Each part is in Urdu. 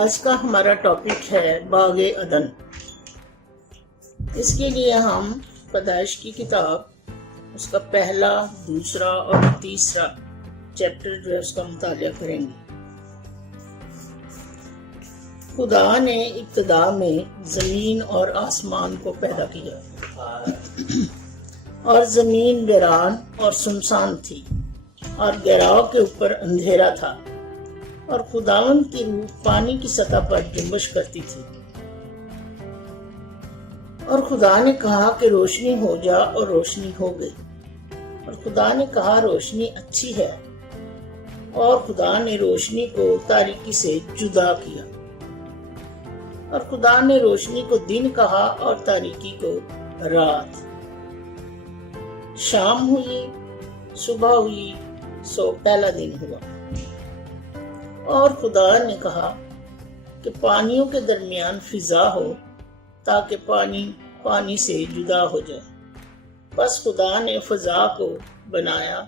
آج کا ہمارا ٹاپک ہے باغ عدن۔ اس کے لیے ہم پیدائش کی کتاب اس کا پہلا، دوسرا اور تیسرا چیپٹر جو ہے اس کا مطالعہ کریں گے۔ خدا نے ابتدا میں زمین اور آسمان کو پیدا کیا اور زمین ویران اور سنسان تھی اور گہراؤ کے اوپر اندھیرا تھا، اور خداوند کی روح پانی کی سطح پر جنبش کرتی تھی۔ اور خدا نے کہا کہ روشنی ہو جا، اور روشنی ہو گئی۔ اور خدا نے کہا روشنی اچھی ہے، اور خدا نے روشنی کو تاریکی سے جدا کیا۔ اور خدا نے روشنی کو دن کہا اور تاریکی کو رات۔ شام ہوئی، صبح ہوئی، سو پہلا دن ہوا۔ اور خدا نے کہا کہ پانیوں کے درمیان فضا ہو، تاکہ پانی سے جدا ہو جائے۔ پس خدا نے فضا کو بنایا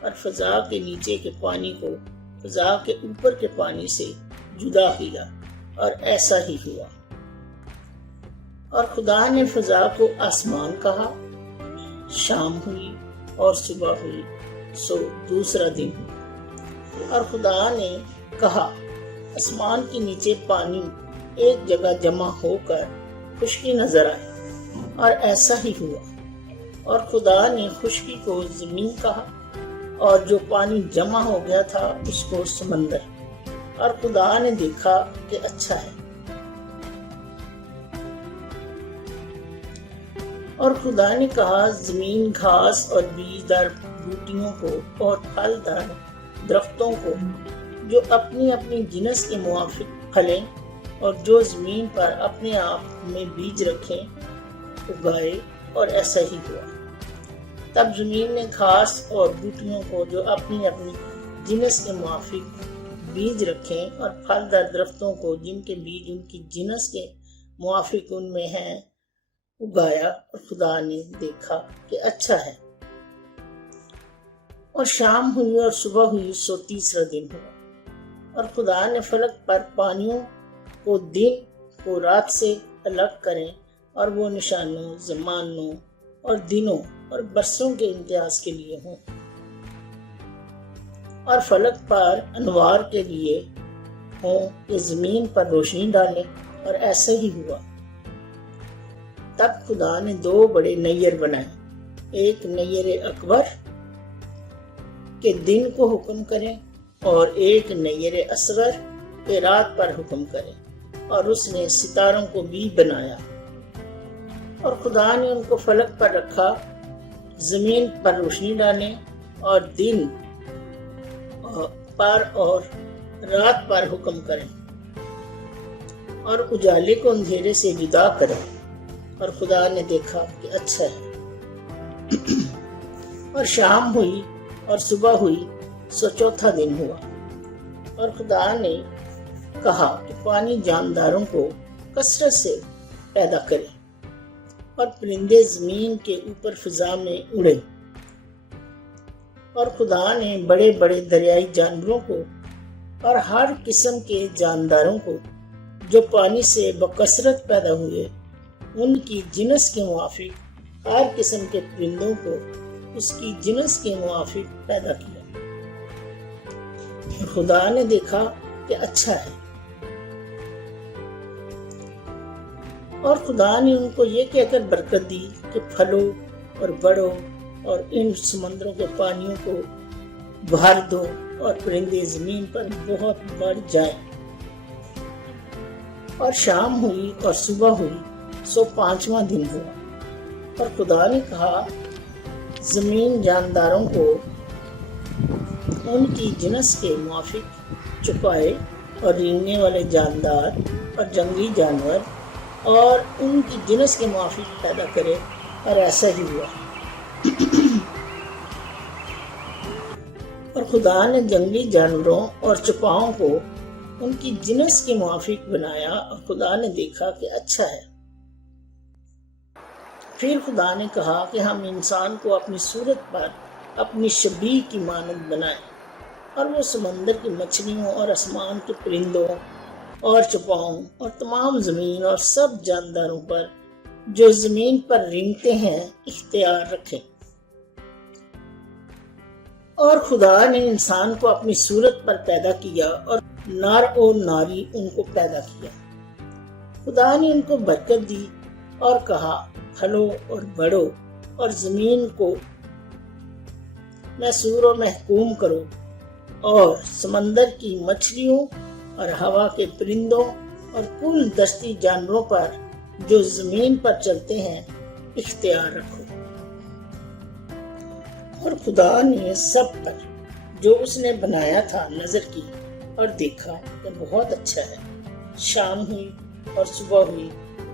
اور فضا کے نیچے کے پانی کو فضا کے اوپر کے پانی سے جدا کیا، اور ایسا ہی ہوا۔ اور خدا نے فضا کو آسمان کہا۔ شام ہوئی اور صبح ہوئی، سو دوسرا دن ہوا۔ اور خدا نے کہا آسمان کے نیچے پانی ایک جگہ جمع ہو کر خشکی نظر آئے، اور ایسا ہی ہوا۔ اور خدا نے خشکی کو زمین کہا، اور جو پانی جمع ہو گیا تھا اس کو سمندر۔ اور خدا نے دیکھا کہ اچھا ہے۔ اور خدا نے کہا زمین گھاس اور بیج دار بوٹیوں کو اور پھل دار درختوں کو جو اپنی اپنی جنس کے موافق پھلیں اور جو زمین پر اپنے آپ میں بیج رکھیں اگائے، اور ایسا ہی ہوا۔ تب زمین نے گھاس اور بوٹیوں کو جو اپنی اپنی جنس کے موافق بیج رکھیں اور پھل دار درختوں کو جن کے بیج ان کی جنس کے موافق ان میں ہیں اگایا، اور خدا نے دیکھا کہ اچھا ہے۔ اور شام ہوئی اور صبح ہوئی، سو تیسرا دن ہوا۔ اور خدا نے فلک پر پانیوں کو دن کو رات سے الگ کریں، اور وہ نشانوں، زمانوں اور دنوں اور برسوں کے امتیاز کے لیے ہوں، اور فلک پر انوار کے لیے ہوں کہ زمین پر روشنی ڈالیں، اور ایسا ہی ہوا۔ تب خدا نے دو بڑے نیر بنائے، ایک نیر اکبر کہ دن کو حکم کریں، اور ایک نیر اصغر کہ رات پر حکم کریں۔ اور اس نے ستاروں کو بھی بنایا۔ اور خدا نے ان کو فلک پر رکھا، زمین پر روشنی ڈالیں، اور دن پر اور رات پر حکم کریں، اور اجالے کو اندھیرے سے جدا کریں۔ اور خدا نے دیکھا کہ اچھا ہے۔ اور شام ہوئی اور صبح ہوئی، سو چوتھا دن ہوا۔ اور خدا نے کہا کہ پانی جانداروں کو کثرت سے پیدا کرے، اور پرندے زمین کے اوپر فضا میں اڑے۔ اور خدا نے بڑے بڑے دریائی جانوروں کو اور ہر قسم کے جانداروں کو جو پانی سے بکثرت پیدا ہوئے، ان کی جنس کے موافق ہر قسم کے پرندوں کو اس کی جنس کے موافق پیدا کیا۔ اور خدا نے دیکھا کہ اچھا ہے۔ اور خدا نے ان کو یہ کہہ کر برکت دی کہ پھلو اور بڑھو، اور ان سمندروں کے پانیوں کو بھر دو، اور پرندے زمین پر بہت بڑھ جائیں۔ اور شام ہوئی اور صبح ہوئی، سو پانچواں دن ہوا۔ اور خدا نے کہا زمین جانداروں کو ان کی جنس کے موافق چپائے، اور رینگنے والے جاندار اور جنگلی جانور اور ان کی جنس کے موافق پیدا کرے، اور ایسا ہی ہوا۔ اور خدا نے جنگلی جانوروں اور چپاؤں کو ان کی جنس کے موافق بنایا، اور خدا نے دیکھا کہ اچھا ہے۔ پھر خدا نے کہا کہ ہم انسان کو اپنی صورت پر اپنی شبیہ کی مانند بنائیں، اور وہ سمندر کی مچھلیوں اور آسمان کے پرندوں اور چوپاؤں اور تمام زمین اور سب جانداروں پر جو زمین پر رینگتے ہیں اختیار رکھیں۔ اور خدا نے انسان کو اپنی صورت پر پیدا کیا اور نر اور ناری ان کو پیدا کیا۔ خدا نے ان کو برکت دی اور کہا پھلو اور بڑھو اور زمین کو محصور و محکوم کرو اور سمندر کی مچھلیوں اور ہوا کے پرندوں اور کل دشتی جانوروں پر جو زمین پر چلتے ہیں اختیار رکھو۔ اور خدا نے سب پر جو اس نے بنایا تھا نظر کی اور دیکھا کہ بہت اچھا ہے۔ شام ہوئی اور صبح ہوئی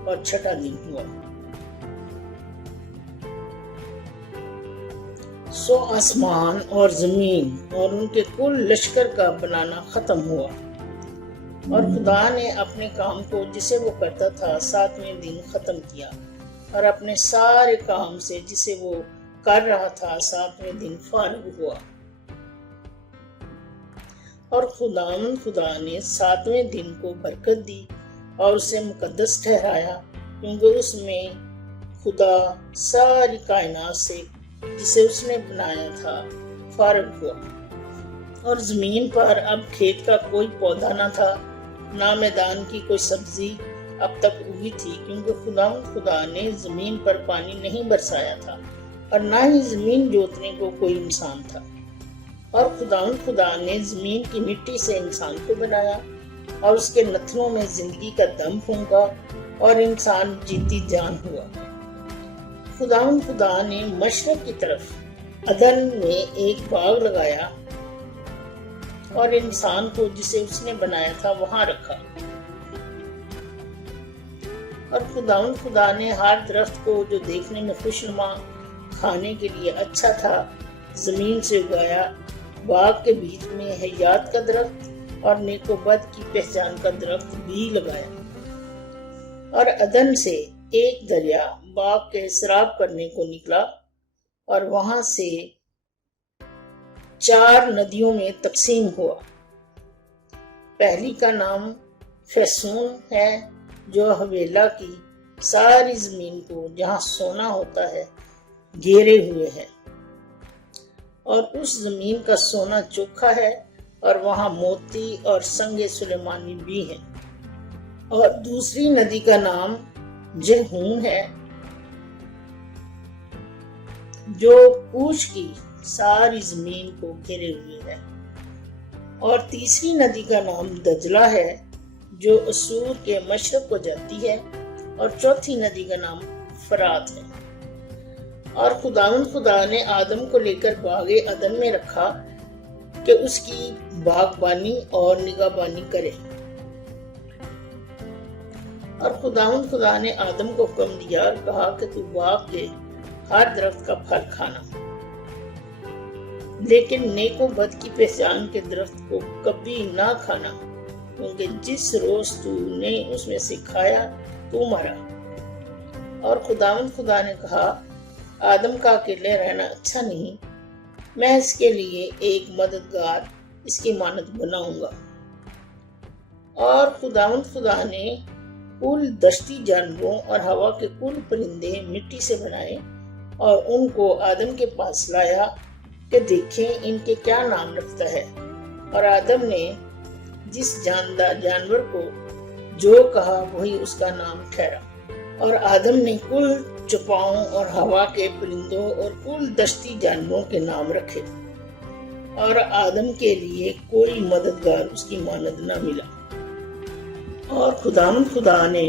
اور چھٹا دن ہوا۔ سو آسمان اور زمین اور ان کے کل لشکر کا بنانا ختم ہوا، اور خدا نے اپنے کام کو جسے وہ کرتا تھا 7ویں دن ختم کیا، اور اپنے سارے کام سے جسے وہ کر رہا تھا 7ویں دن فارغ ہوا۔ اور خدا نے 7ویں دن کو برکت دی اور اسے مقدس ٹھہرایا، کیونکہ اس میں خدا ساری کائنات سے جسے اس نے بنایا تھا فارغ ہوا۔ اور زمین پر اب کھیت کا کوئی پودا نہ تھا، نہ میدان کی کوئی سبزی اب تک اگی تھی، کیونکہ خدا نے زمین پر پانی نہیں برسایا تھا، اور نہ ہی زمین جوتنے کو کوئی انسان تھا۔ اور خدا نے زمین کی مٹی سے انسان کو بنایا اور اس کے نتنوں میں زندگی کا دم پھونکا، اور انسان جیتی جان ہوا۔ خدا نے مشرق کی طرف عدن میں ایک باغ لگایا اور انسان کو جسے اس نے بنایا تھا وہاں رکھا۔ اور خدا نے ہر درخت کو جو دیکھنے میں خوشنما کھانے کے لیے اچھا تھا زمین سے اگایا۔ باغ کے بیچ میں حیات کا درخت اور نیک و بد کی پہچان کا درخت بھی لگایا۔ اور عدن سے ایک دریا باغ کے سراب کرنے کو نکلا، اور وہاں سے 4 ندیوں میں تقسیم ہوا۔ پہلی کا نام فیسون ہے، جو حویلا کی ساری زمین کو جہاں سونا ہوتا ہے گھیرے ہوئے ہے، اور اس زمین کا سونا چوکھا ہے، اور وہاں موتی اور سنگ سلیمانی بھی ہیں۔ اور دوسری ندی کا نام جرہون ہے، جو کوش کی ساری زمین کو گھیرے ہوئے ہے۔ اور تیسری ندی کا نام دجلہ ہے، جو اسور کے مشرق کو جاتی ہے، اور چوتھی ندی کا نام فرات ہے۔ اور خدا نے آدم کو لے کر باغ عدن میں رکھا کہ اس کی باغبانی اور نگہبانی کرے۔ اور خدا نے آدم کو حکم دیا اور کہا کہ تو باغ کے ہر درخت کا پھل کھانا، لیکن نیک و بد کی پہچان کے درخت کو کبھی نہ کھانا، کیونکہ جس روز تو نے اس میں سے کھایا تو مرا۔ اور خدا نے کہا آدم کا اکیلے رہنا اچھا نہیں، میں اس کے لیے ایک مددگار اس کی مانند بناؤں گا۔ اور خدا نے کل دشتی جانوروں اور ہوا کے کل پرندے مٹی سے بنائے، اور ان کو آدم کے پاس لایا کہ دیکھیں ان کے کیا نام رکھتا ہے۔ اور آدم نے جس جاندار جانور کو جو کہا وہی اس کا نام ٹھہرا۔ اور آدم نے کل چوپاؤں اور ہوا کے پرندوں اور کل دشتی جانوروں کے نام رکھے، اور آدم کے لیے کوئی مددگار اس کی مانند نہ ملا۔ اور خدا نے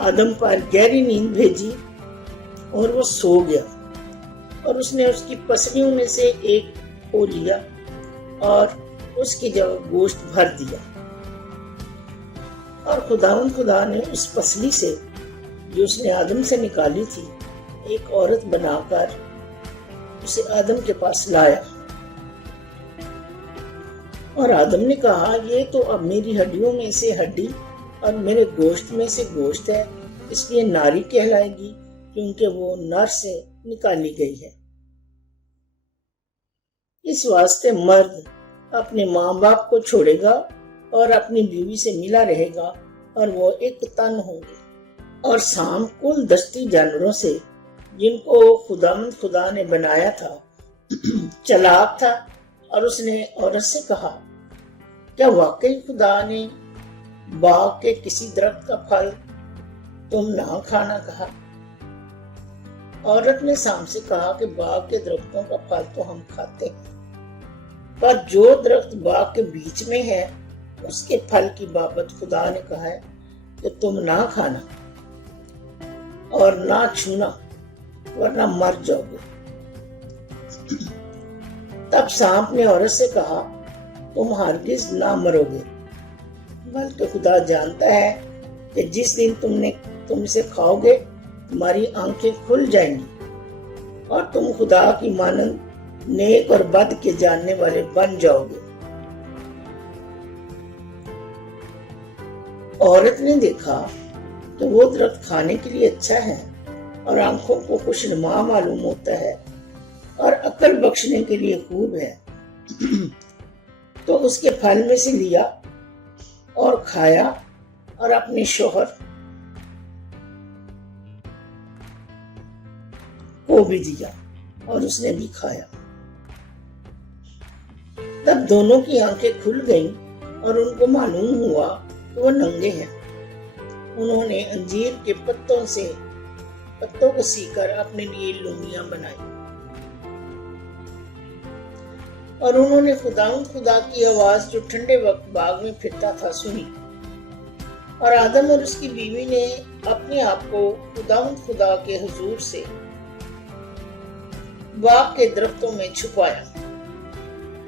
آدم پر گہری نیند بھیجی اور وہ سو گیا، اور اس نے اس کی پسلیوں میں سے ایک کھو لیا اور اس کی جگہ گوشت بھر دیا۔ اور خدا نے اس پسلی سے جو اس نے آدم سے نکالی تھی ایک عورت بنا کر اسے آدم کے پاس لایا۔ اور آدم نے کہا یہ تو اب میری ہڈیوں میں سے ہڈی اور میرے گوشت میں سے گوشت ہے، اس لیے ناری کہلائے گی، کیونکہ وہ نر سے نکالی گئی ہے۔ اس واسطے مرد اپنے ماں باپ کو چھوڑے گا اور اپنی بیوی سے ملا رہے گا اور وہ ایک تن ہوں گے۔ اور سام کل دستی جانوروں سے جن کو خدا نے بنایا تھا چلاک تھا، اور اس نے عورت سے کہا، کیا واقعی خدا نے باغ کے کسی درخت کا پھل تم نہ کھانا کہا؟ عورت نے سام سے کہا کہ باغ کے درختوں کا پھل تو ہم کھاتے ہیں، پر جو درخت باغ کے بیچ میں ہے اس کے پھل کی بابت خدا نے کہا ہے کہ تم نہ کھانا اور نہ چھونا ورنہ مر جاؤ گے۔ تب سانپ نے عورت سے کہا، تم ہرگز نہ مرو گے، بلکہ خدا جانتا ہے کہ جس دن تم اسے کھاؤ گے تمہاری آنکھیں کھل جائیں گی اور تم خدا کی مانند نیک اور بد کے جاننے والے بن جاؤ گے۔ عورت نے دیکھا کہ وہ درخت کھانے کے لیے اچھا ہے اور آنکھوں کو خوشنما معلوم ہوتا ہے اور عقل بخشنے کے لیے خوب ہے، تو اس کے پھل میں سے لیا اور کھایا اور اپنے شوہر کو بھی دیا اور اس نے بھی کھایا۔ تب دونوں کی آنکھیں کھل گئیں اور ان کو معلوم ہوا کہ وہ ننگے ہیں۔ انہوں نے انجیر کے پتوں کو سی کر اپنے لیے لومیاں بنائی، اور انہوں نے خدا کی آواز جو ٹھنڈے وقت باغ میں پھرتا تھا سنی، اور آدم اور اس کی بیوی نے اپنے آپ کو خدا کے حضور سے باغ کے درختوں میں چھپایا۔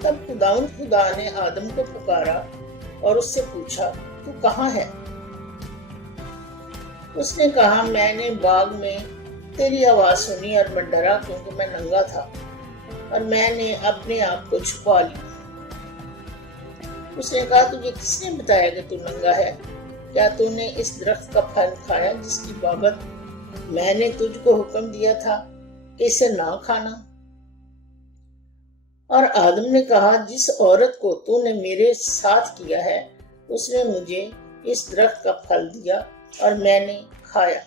تب خدا نے آدم کو پکارا اور اس سے پوچھا، تو کہاں ہے؟ اس نے کہا، میں نے باغ میں تیری آواز سنی اور میں ڈرا کیونکہ میں ننگا تھا اور میں نے اپنے آپ کو چھپا لیا۔ اس نے کہا، تجھے کس نے بتایا کہ تو ننگا ہے؟ کیا تو نے اس درخت کا پھل کھایا جس کی بابت میں نے تجھ کو حکم دیا تھا کہ اسے نہ کھانا؟ اور آدم نے کہا، جس عورت کو تو نے میرے ساتھ کیا ہے اس نے مجھے اس درخت کا پھل دیا اور میں نے کھایا۔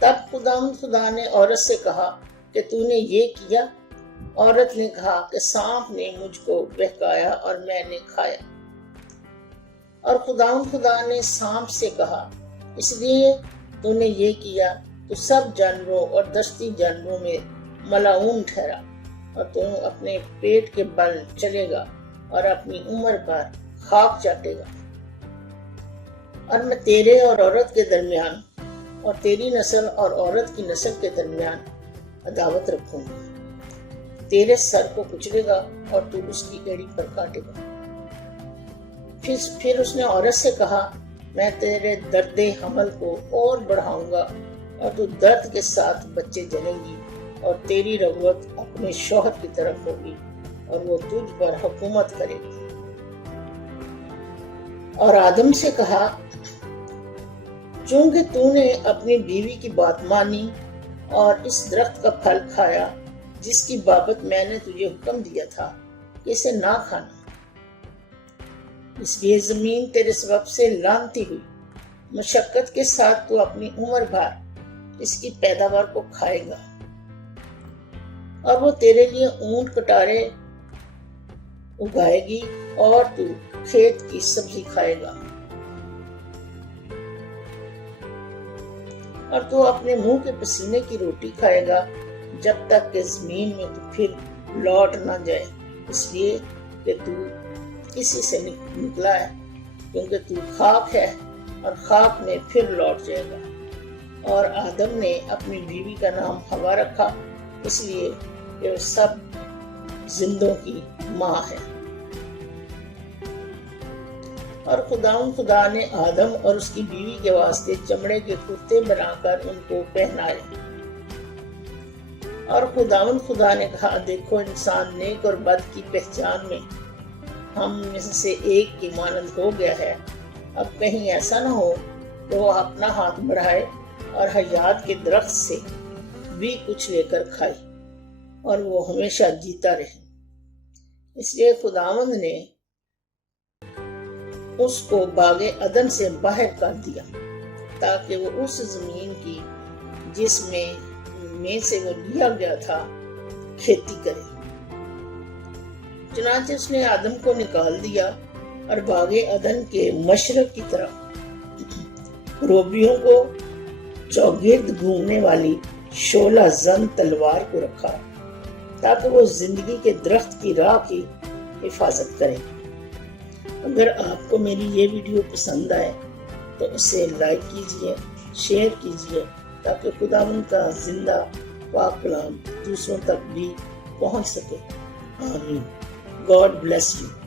تب خدا نے عورت سے کہا کہ تو نے یہ کیا؟ عورت نے کہا کہ سانپ نے مجھ کو بہکایا اور میں نے کھایا۔ اور خدا نے سانپ سے کہا، اس لیے تو نے یہ کیا تو سب جانوروں اور دستی جانوروں میں ملعون ٹھہرا، اور تو اپنے پیٹ کے بل چلے گا اور اپنی عمر پر خاک چاٹے گا۔ اور میں تیرے اور عورت کے درمیان اور تیری نسل اور عورت کی نسل کے درمیان عداوت رکھوں گا، تیرے سر کو کچلے گا اور تو اس کی ایڑی پر کاٹے گا۔ پھر اس نے عورت سے کہا، میں تیرے درد حمل کو اور بڑھاؤں گا اور تو درد کے ساتھ بچے جنیں گی، اور تیری رغبت اپنے شوہر کی طرف ہوگی اور وہ تجھ پر حکومت کرے گی۔ اور آدم سے کہا، چونکہ تو نے اپنی بیوی کی بات مانی اور اس درخت کا پھل کھایا جس کی بابت میں نے تجھے حکم دیا تھا کہ اسے نہ کھانا، اس لیے زمین تیرے سبب سے لعنتی ہوئی، مشقت کے ساتھ تو اپنی عمر بھر اس کی پیداوار کو کھائے گا، اور وہ تیرے لیے اونٹ کٹارے اگائے گی اور تو کھیت کی سبزی کھائے گا، اور تو اپنے منہ کے پسینے کی روٹی کھائے گا جب تک کہ زمین میں تو پھر لوٹ نہ جائے، اس لیے کہ تو کسی سے نکلا ہے، کیونکہ تو خاک ہے اور خاک میں پھر لوٹ جائے گا۔ اور آدم نے اپنی بیوی کا نام حوا رکھا، اس لیے کہ وہ سب زندوں کی ماں ہے۔ اور خدا نے آدم اور اس کی بیوی کے واسطے چمڑے کے کرتے بنا کر ان کو پہنائے۔ اور خدا نے کہا، دیکھو انسان نیک اور بد کی پہچان میں ہم میں سے ایک کی مانند ہو گیا ہے، اب کہیں ایسا نہ ہو کہ وہ اپنا ہاتھ بڑھائے اور حیات کے درخت سے بھی کچھ لے کر کھائے اور وہ ہمیشہ جیتا رہے۔ اس لیے خداوند نے اس کو باغ عدن سے باہر کر دیا تاکہ وہ اس زمین کی جس میں سے وہ لیا گیا تھا کھیتی کرے۔ چنانچہ اس نے آدم کو نکال دیا اور باغ عدن کے مشرق کی طرف روبیوں کو چوگرد گھومنے والی شعلہ زن تلوار کو رکھا تاکہ وہ زندگی کے درخت کی راہ کی حفاظت کرے۔ اگر آپ کو میری یہ ویڈیو پسند آئے تو اسے لائک کیجئے، شیئر کیجئے تاکہ خداوند کا زندہ پاک کلام دوسروں تک بھی پہنچ سکے۔ آمین۔ God bless you.